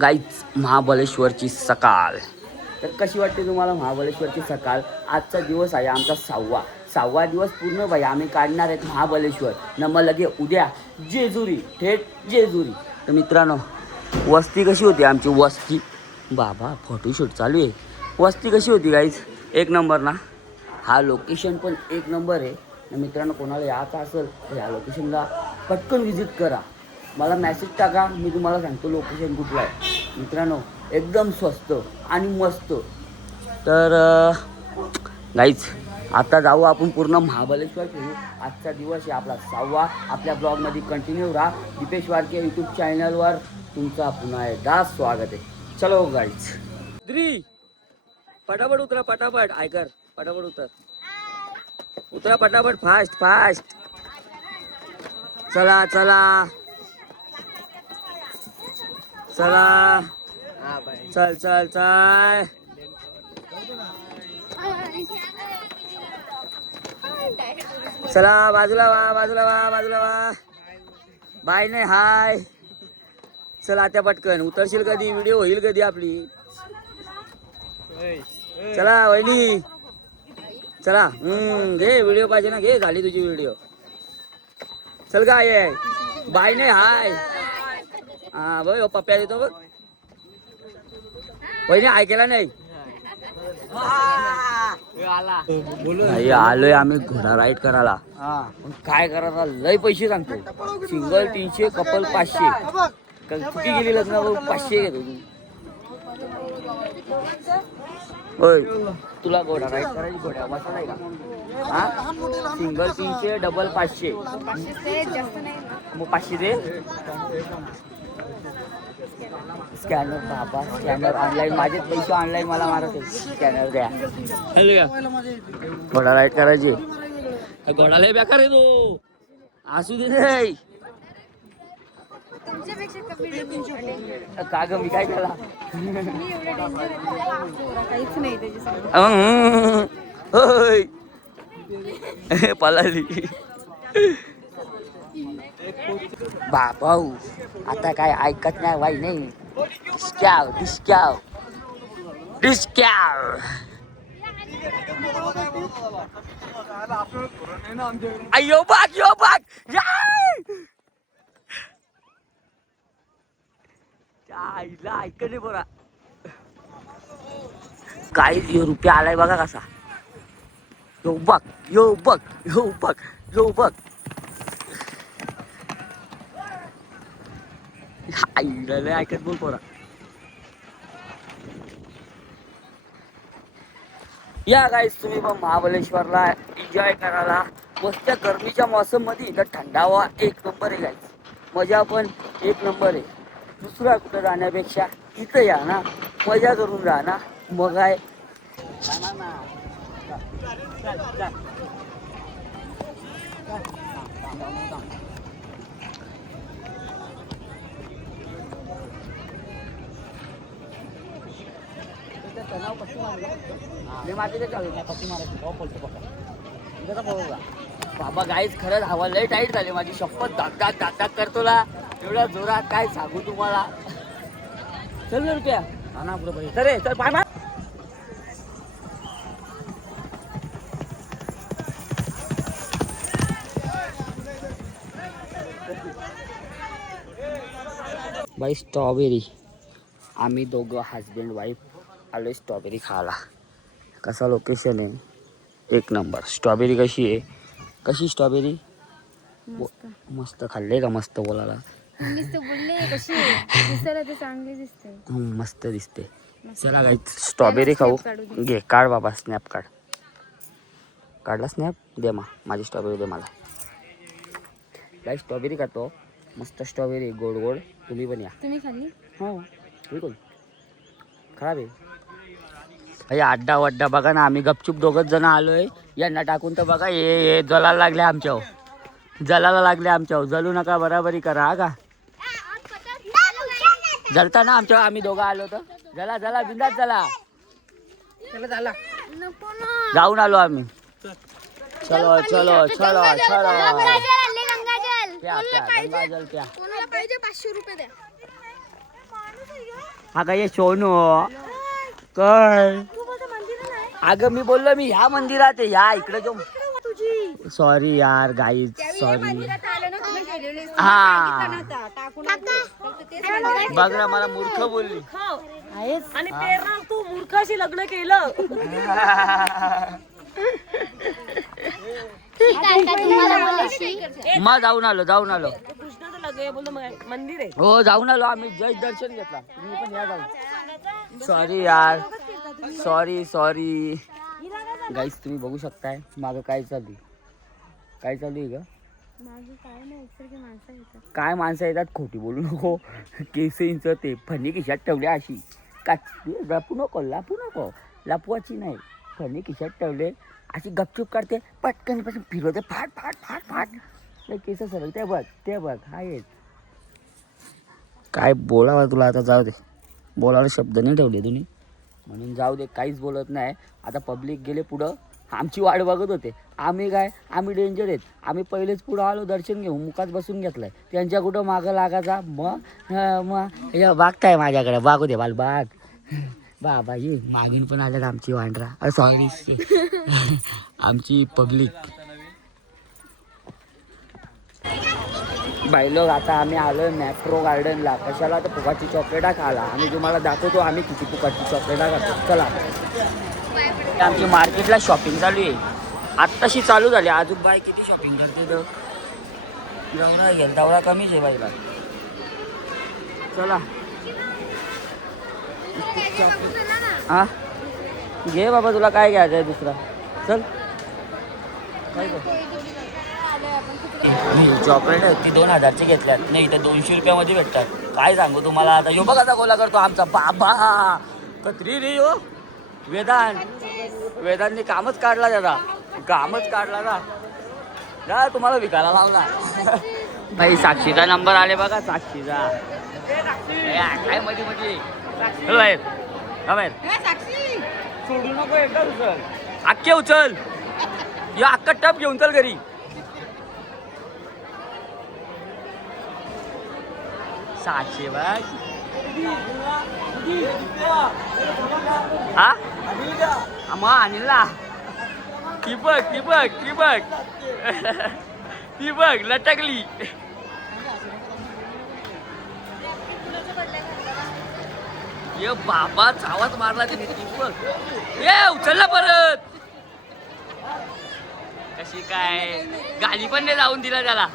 गाईच महाबळेश्वरची सकाळ. तर कशी वाटते तुम्हाला महाबळेश्वरची सकाळ? आजचा दिवस आहे आमचा सहावा दिवस पूर्ण भाई आम्ही काढणार आहेत महाबळेश्वर न मग लगे उद्या जेजुरी, थेट जेजुरी. तर मित्रांनो, वस्ती कशी होती आमची वस्ती? बाबा फोटोशूट चालू आहे. वस्ती कशी होती गाईज? एक नंबर ना. हा लोकेशन पण एक नंबर आहे. मित्रांनो, कोणाला यायचं असेल तर या लोकेशनला पटकन व्हिजिट करा. मला मेसेज टाका, मी तुम्हाला सांगतो लोकेशन कुठलं आहे. मित्रांनो, एकदम स्वस्त आणि मस्त. तर गाईज आता जाऊ आपण पूर्ण महाबळेश्वर फिरू. आजचा दिवस आहे आपला 6वा. आपल्या ब्लॉगमध्ये कंटिन्यू राहा. दीपेश वाडके यूट्यूब चॅनलवर तुमचा पुन्हा एकदा स्वागत आहे. चलो गाईज, पटापट उतरा, पटापट ऐकर, पटापट उतरा पटापट, फास्ट. चला चल. चला बाजूला वा. बाय नाही हाय. चला आता पटकन उतरशील कधी? व्हिडिओ होईल कधी आपली? चला वहिनी, चला. घे व्हिडिओ पाहिजे ना, घे. झाली तुझी व्हिडिओ. चल काय बाय नाही हाय. हा बघ पप्प्या देतो बघ. वहिनी ऐकायला नाही. आलोय आम्ही घोडा राईड करायला. काय करायला? लय पैसे सांगतो. Single 300, couple 500. किती गेली लग्न? 500 घेतो तू. होय, तुला घोडा राईड करायची? घोड्या बसायला आहे का? हा, सिंगल 300, डबल 500. मग 500 दे. स्कॅनर बाबा, स्कॅनर ऑनलाईन. माझे पैसे ऑनलाईन मला मारत आहे. स्कॅनर द्या. घोडा राईड करायची. घोडा लय बेकार आहे तो. असू दे रे. का ग, मी काय केला? काहीच नाही त्याच्यासाठी. पळाली बाबाऊ. आता काय ऐकत नाही बाई. नाही डिस्क्याव. अयो बाग ऐक नाही बरा. काय रुपया आलाय बघा कसा. यो बघ. आईला ऐकत बोल पोरा. या गाईस, तुम्ही पण महाबळेश्वरला एन्जॉय करायला. मस्त गरमीच्या मौसम मध्ये इथं थंडावा एक नंबर आहे गाईस. मजा पण एक नंबर आहे. दुसरा कुठं जाण्यापेक्षा इथं या ना, मजा करून राहा ना. मग काय बाबा गाईच खरंच हवा लय टाईट झाली माझी. शपथ धाक करतो ना एवढ्या जोरात, काय सांगू तुम्हाला. चल रुपया ना पुढे. चल पाय मार. बाई स्ट्रॉबेरी. आम्ही दोघं हजबंड वाईफ आलोय स्ट्रॉबेरी खायला. कसा लोकेशन आहे? एक नंबर. स्ट्रॉबेरी कशी आहे? कशी स्ट्रॉबेरी? मस्त. खाल्ले का? मस्त बोलायला. मस्त दिसते. चला गाई स्ट्रॉबेरी खाऊ. घे, काढ बाबा स्नॅप. काढला स्नॅप? दे माझी स्ट्रॉबेरी दे मला. गाई स्ट्रॉबेरी खातो. मस्त स्ट्रॉबेरी गोड. तुम्ही पण या. तुम्ही खाल्ली? हो बिलकुल. खराब आहे. अड्डा बघा ना. आम्ही गपचूप दोघच जण आलोय. यांना टाकून तर बघा. हे जलायला लागले आमच्यावर. जलू नका, बराबरी करा. हा का? जलता ना आमच्यावर. आम्ही दोघं आलो तर जला बिंदात जला. जाऊन आलो आम्ही. चलो गंगाजल प्या. 500 रुपये द्या. हा काय सोनू काय अगं मी बोललो मी ह्या मंदिरात आहे ह्या इकडे जो सॉरी यार गाईज सॉरी हा बघ ना मला मूर्ख बोलली आणि पेरणार तू मूर्खाशी लग्न केलं. मग जाऊन आलो कृष्णाचं लग्न बोलतो मंदिर आहे. हो जाऊन आलो आम्ही जस्ट दर्शन घेतला तुम्ही पण या जाऊन सॉरी यार सॉरी गाईस तुम्ही बघू शकताय मागं काय चालू आहे ग काय माणसं येतात खोटी बोलू नको केस इंच ते फणी खिशात ठेवले अशी का लपू नको लपवाची नाही फणी खिशात ठेवले अशी गपचूप काढते पटकन पासून फिरवते फाट केस सरळ ते बघ हा येत काय बोलावा तुला आता जाऊ दे बोलायला शब्द नाही ठेवले तुम्ही म्हणून जाऊ दे काहीच बोलत नाही आता पब्लिक गेले पुढं आमची वाट बघत होते आम्ही डेंजर आहेत आम्ही पहिलेच पुढं आलो दर्शन घेऊन मुखात बसून घेतलंय त्यांच्या कुठं मागं लागायचा मग बागताय माझ्याकडे बागू दे बाग बाबा ही मागून पण आल्यात आमची वांढरा सॉरी आमची पब्लिक बायलोग आता आम्ही आलो मॅप्रो गार्डनला कशाला तर फुकाची चॉकलेटा खाला आणि तुम्हाला दाखवतो आम्ही किती फुकाची चॉकलेटा खातो चला आमची मार्केटला शॉपिंग चालू आहे आत्ताशी चालू झाली अजून बाय किती शॉपिंग करते तर जेवणा घेल तेवढा कमीच आहे बाईला चला हा घे बाबा तुला काय घ्यायचं आहे दुसरा चल काय चॉकलेट ती 2000ची घेतल्यात नाही तर 200 रुपयामध्ये भेटतात काय सांगू तुम्हाला आता यो बघा गोला करतो आमचा बाबा कत्री रे हो वेदांनी कामच काढला ना तुम्हाला विकायला लावला भाई साक्षीचा नंबर आले बघा साक्षीचा काय मध्ये सोडू नको एकदा उचल अख्खे उचल या अख्खा टप घेऊन चल घरी साक्षी बघ हा मग अनिलला ती बघ लटकली ये बाबा चावाच मारला तिने ती बघ ये उचलला परत कशी काय गाली पण नाही जाऊन दिला त्याला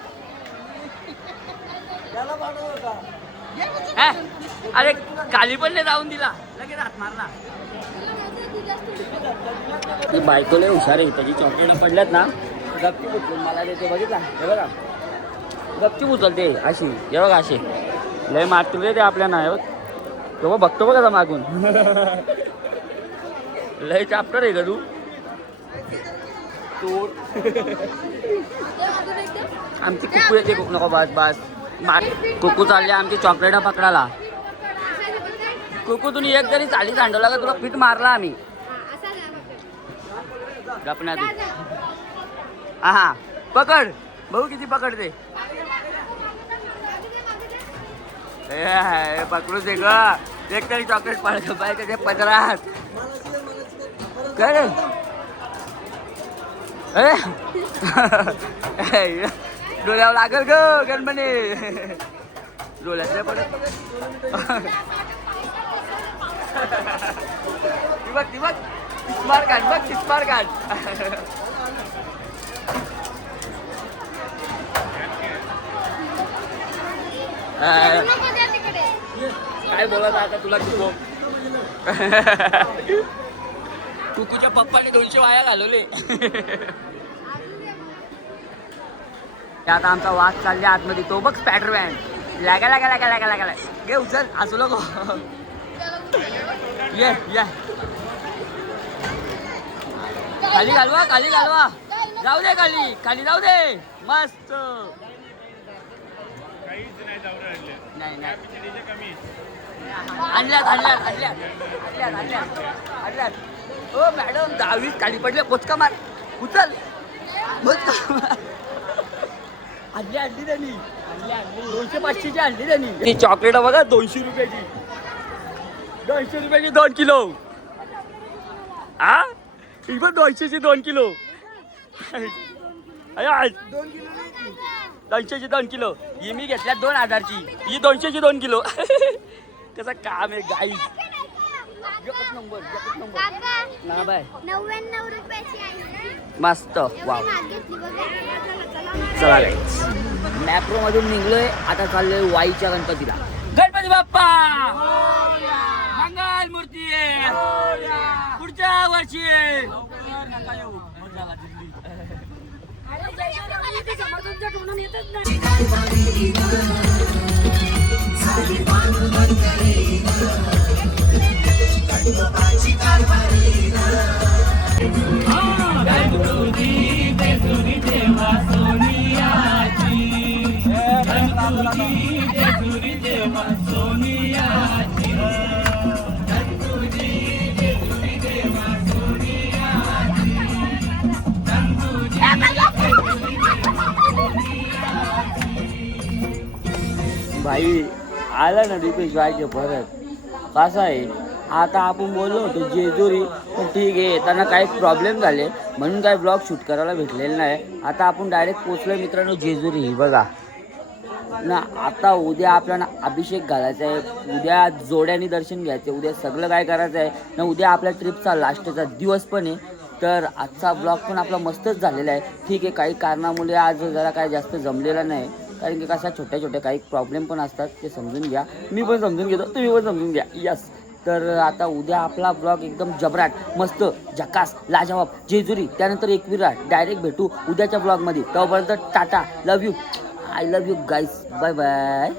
अरे गाली पण नाही जाऊन दिला लगेच हात मारला ती बायको लय हुशार आहे त्याची चॉकलेट पडल्यात ना गपची उचलून मला देते बघितला हे बघा गपची उचलते अशी हे बघा अशी लय मारतील रे ते आपल्याला हे बघ तो बघतो बघा मागून लय चाप्टर आहे का तू आमची कुकू येते नको बस कुकू चालली आमची चॉकलेटा पकडायला कुकू तुम्ही एक जरी चाली सांडवला का तुला पीठ मारला आम्ही गपना तू हा पकड बघू किती पकडते पकडूच आहे ग एक तरी चॉकलेट पडलं पाहिजे त्याच्या पदरात काय रे डोळ्यावर लागल ग गणपणी डोळ्यातल्या पडत ती बघ किस्मार काढ बघ किस्मार काढ काय बोलत आता तुला तू तुझ्या पप्पाने 200 वाया घालवले आता आमचा वास चालले आतमध्ये तो बघ स्पॅटर वॅन लागा घे उचल असू नको ये खाली घालवा जाऊ दे खाली जाऊ दे मस्त नाही आणल्यात हो मॅडम 10-20 खाली पडले पोचका मार उचल आणली त्यांनी 200-500ची आणली त्यांनी ती चॉकलेट बघा 200 रुपयाची 200 रुपयाची 2 किलो. हा ही पण 200ची 2 किलो. अरे 200ची 2 किलो. ही मी घेतल्या 2000ची. ही 200ची 2 किलो. त्याचं काम आहे गाई. एकच नंबर. ना बाय 99 रुपयाची आहे. मस्त. वाव. मागितली बघा. चला गाईस मॅप्रो मधून निघलोय. आता चाललोय वाईच्या गणपतीला. गणपती बाप्पा मंगल मूर्ती आहे. पुढच्या वर्षी आहे. भाई आला ना दीपेश भाईचे परत. कसं आहे आता आपण बोललो होतो जेजुरी पण ठीक आहे. त्यांना काही प्रॉब्लेम झाले म्हणून काही ब्लॉग शूट करायला भेटलेलं नाही. आता आपण डायरेक्ट पोचलो मित्रांनो जेजुरी. बघा ना आता उद्या आपल्याला अभिषेक घालायचा आहे. उद्या जोड्याने दर्शन घ्यायचं. उद्या सगळं काय करायचं आहे ना. उद्या आपल्या ट्रिपचा लास्टचा दिवस पण आहे. तर आजचा ब्लॉग पण आपला मस्तच झालेला आहे. ठीक आहे काही कारणामुळे आज जरा काय जास्त जमलेला नाही. कारण की कशा छोट्या काही प्रॉब्लेम पण असतात ते समजून घ्या. मी पण समजून घेतो तुम्ही पण समजून घ्या. यस तर आता उद्या आपला ब्लॉग एकदम जबराट मस्त झकास लाजवाब जेजुरी त्यानंतर एकविरा डायरेक्ट भेटू उद्याच्या ब्लॉगमध्ये. तोपर्यंत tata love you. I love you guys. Bye bye.